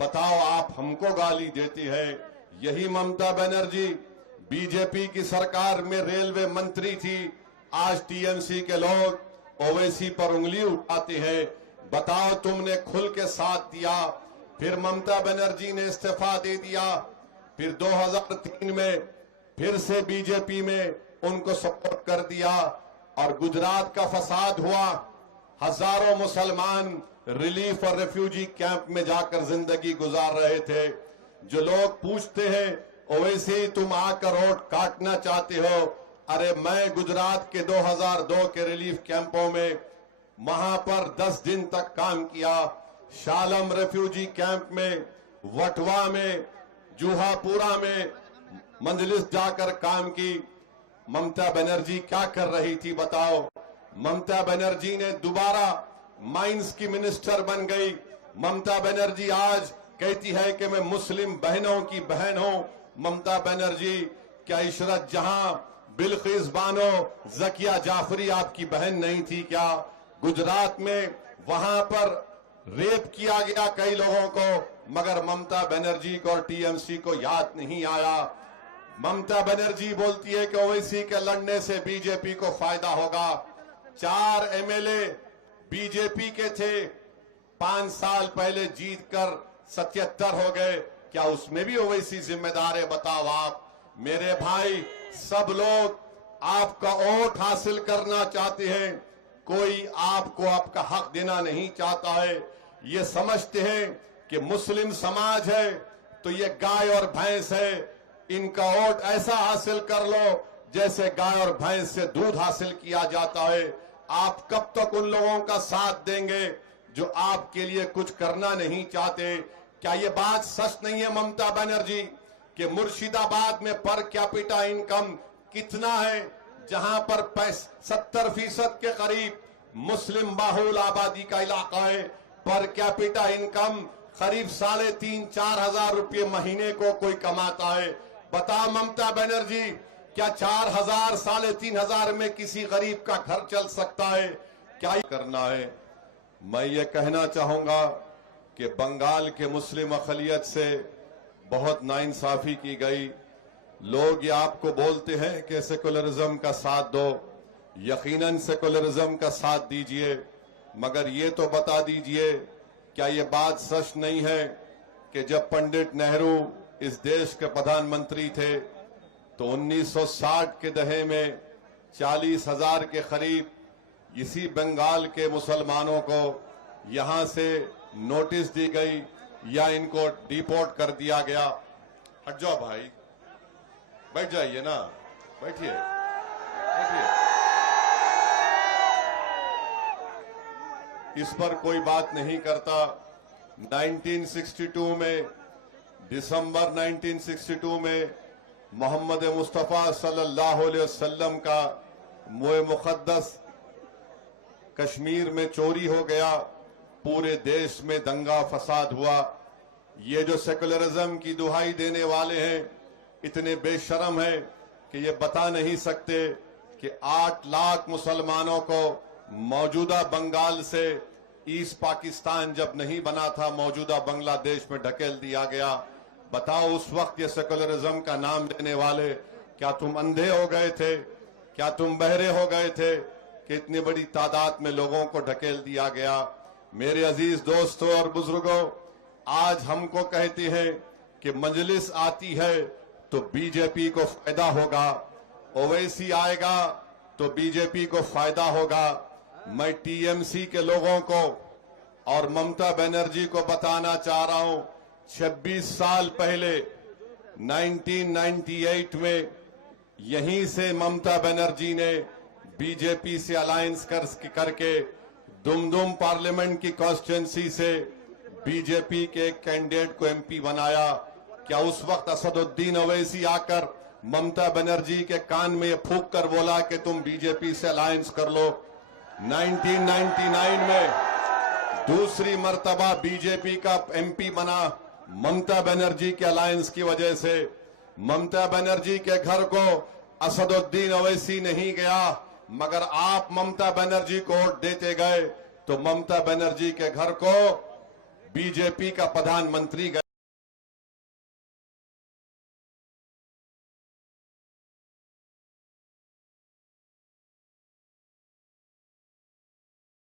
बताओ आप हमको गाली देती है। यही ममता बनर्जी बीजेपी की सरकार में रेलवे मंत्री थी। आज टीएमसी के लोग ओवैसी पर उंगली उठाते हैं। बताओ तुमने खुल के साथ दिया, फिर ममता बनर्जी ने इस्तीफा दे दिया, फिर 2003 में फिर से बीजेपी में उनको सपोर्ट कर दिया और गुजरात का फसाद हुआ। हजारों मुसलमान रिलीफ और रेफ्यूजी कैंप में जाकर जिंदगी गुजार रहे थे। जो लोग पूछते हैं ओवैसी तुम आकर वोट काटना चाहते हो, अरे मैं गुजरात के 2002 के रिलीफ कैंपों में वहां पर 10 दिन तक काम किया। शालम रेफ्यूजी कैंप में, वटवा में, जूहापुरा में मंजलिस जाकर काम की। ममता बनर्जी क्या कर रही थी बताओ? ममता बनर्जी ने दोबारा माइंस की मिनिस्टर बन गई। ममता बनर्जी आज कहती है कि मैं मुस्लिम बहनों की बहन हूं। ममता बनर्जी क्या इशरत जहां, बिल्किस बानो, जकिया जाफरी आपकी बहन नहीं थी क्या? गुजरात में वहां पर रेप किया गया कई लोगों को, मगर ममता बनर्जी को और टीएमसी को याद नहीं आया। ममता बनर्जी बोलती है कि ओवैसी के लड़ने से बीजेपी को फायदा होगा। 4 एमएलए बीजेपी के थे, 5 साल पहले जीतकर 77 हो गए। क्या उसमें भी ओवैसी जिम्मेदार है? बताओ आप। मेरे भाई, सब लोग आपका वोट हासिल करना चाहते हैं, कोई आपको आपका हक देना नहीं चाहता है। ये समझते हैं कि मुस्लिम समाज है तो ये गाय और भैंस है, इनका वोट ऐसा हासिल कर लो जैसे गाय और भैंस से दूध हासिल किया जाता है। आप कब तक उन लोगों का साथ देंगे जो आपके लिए कुछ करना नहीं चाहते? क्या ये बात सच नहीं है ममता बनर्जी कि मुर्शिदाबाद में पर कैपिटा इनकम कितना है, जहां पर 70% के करीब मुस्लिम बाहुल आबादी का इलाका है। पर कैपिटा इनकम करीब 3,500-4 हजार रुपये महीने को कोई कमाता है। बता ममता बनर्जी, क्या 4,000 3,500 में किसी गरीब का घर चल सकता है? क्या करना है? मैं ये कहना चाहूंगा कि बंगाल के मुस्लिम अक़लियत से बहुत नाइंसाफी की गई। लोग ये आपको बोलते हैं कि सेकुलरिज्म का साथ दो, यकीनन सेकुलरिज्म का साथ दीजिए, मगर ये तो बता दीजिए क्या ये बात सच नहीं है कि जब पंडित नेहरू इस देश के प्रधानमंत्री थे तो 1960 के दहे में 40,000 के करीब इसी बंगाल के मुसलमानों को यहां से नोटिस दी गई या इनको डिपोर्ट कर दिया गया। हट जाओ भाई, बैठ जाइए ना, बैठिए बैठिए। इस पर कोई बात नहीं करता। 1962 में, दिसंबर 1962 में मोहम्मद मुस्तफ़ा सल्लल्लाहु अलैहि वसल्लम का मोए मुक़द्दस कश्मीर में चोरी हो गया। पूरे देश में दंगा फसाद हुआ। ये जो सेकुलरिज्म की दुहाई देने वाले हैं इतने बेशर्म हैं कि ये बता नहीं सकते कि 8 लाख मुसलमानों को मौजूदा बंगाल से ईस्ट पाकिस्तान जब नहीं बना था, मौजूदा बांग्लादेश में ढकेल दिया गया। बताओ उस वक्त ये सेकुलरिज्म का नाम लेने वाले, क्या तुम अंधे हो गए थे? क्या तुम बहरे हो गए थे कि इतनी बड़ी तादाद में लोगों को ढकेल दिया गया? मेरे अजीज दोस्तों और बुजुर्गों, आज हमको कहते हैं कि मजलिस आती है तो बीजेपी को फायदा होगा, ओवैसी आएगा तो बीजेपी को फायदा होगा। मैं टीएमसी के लोगों को और ममता बनर्जी को बताना चाह रहा हूं, 26 साल पहले 1998 में यहीं से ममता बनर्जी ने बीजेपी से अलायंस करके दुमदुम पार्लियामेंट की कॉन्स्टिट्यूंसी से बीजेपी के एक कैंडिडेट को एमपी बनाया। क्या उस वक्त असदुद्दीन ओवैसी आकर ममता बनर्जी के कान में फूंक कर बोला कि तुम बीजेपी से अलायंस कर लो? 1999 में दूसरी मर्तबा बीजेपी का एमपी बना ममता बनर्जी के अलायंस की वजह से। ममता बनर्जी के घर को असदुद्दीन ओवैसी नहीं गया, मगर आप ममता बनर्जी को वोट देते गए तो ममता बनर्जी के घर को बीजेपी का प्रधानमंत्री